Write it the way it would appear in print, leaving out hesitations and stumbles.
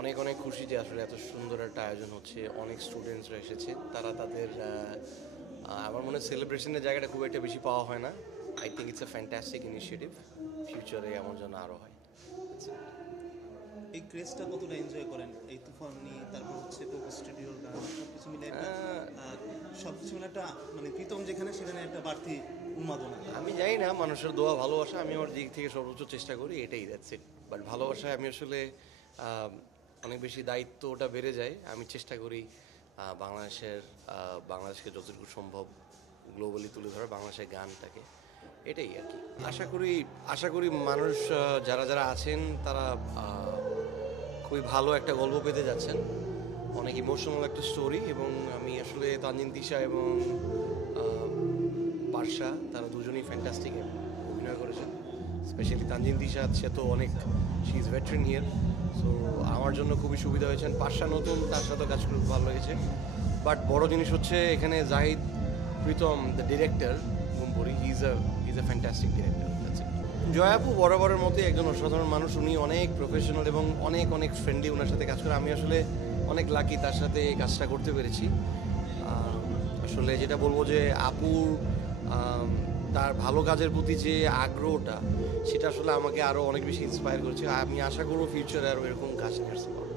অনেক অনেক খুশি যে আসলে এত সুন্দর একটা আয়োজন হচ্ছে, অনেক স্টুডেন্টসরা এসেছে, তারা তাদের আমার মনে হয় সেলিব্রেশনের জায়গাটা খুব একটা বেশি পাওয়া হয় না। I think it's a fantastic initiative, ফিউচারে এমন যেন আরও হয়। এই ক্রেজটা কতটা এনজয় করেন, এই তুফানি, তারপর হচ্ছে কোকো স্টুডিওর গান, সবকিছু মিলে একটা সবকিছু মিলে একটা মানে প্রীতম যেখানে সেখানে একটা বাড়তি উন্মাদনা। আমি জানি না, মানুষের দোয়া ভালোবাসা, আমি আমার দিক থেকে সর্বোচ্চ চেষ্টা করি, এটাই, দ্যাটস ইট। বাট ভালোবাসায় আমি আসলে অনেক বেশি দায়িত্বটা বেড়ে যায়। আমি চেষ্টা করি বাংলাদেশকে যতটুকু সম্ভব গ্লোবালি তুলে ধরা, বাংলাদেশের গানটাকে, এটাই আর কি। আশা করি মানুষ যারা যারা আছেন তারা খুবই ভালো একটা গল্প পেতে যাচ্ছেন, অনেক ইমোশনাল একটা স্টোরি। এবং আমি আসলে তানজিন তিশা এবং পারশা, তারা দুজনেই ফ্যান্টাস্টিক অভিনয় করেছেন। স্পেশালি তানজিন তিশা, সে তো অনেক, she is veteran here, so আমার জন্য খুবই সুবিধা হয়েছেন। পারশা নতুন, তার সাথেও কাজ করে খুব ভালো লেগেছে। বাট বড় জিনিস হচ্ছে এখানে Zahid Pritam, the director Gumpuri, is a fantastic director. জয়াপু বরাবরের মতোই একজন অসাধারণ মানুষ, উনি অনেক প্রফেশনাল এবং অনেক অনেক ফ্রেন্ডলি ওনার সাথে কাজ করে। আমি আসলে অনেক লাকি তার সাথে এই কাজটা করতে পেরেছি। আসলে যেটা বলবো যে আপুর তার ভালো কাজের প্রতি যে আগ্রহটা, সেটা আসলে আমাকে আরও অনেক বেশি ইন্সপায়ার করেছে। আমি আশা করবো ফিউচারে আরও এরকম কাজ নিয়ে আসতে পারবো।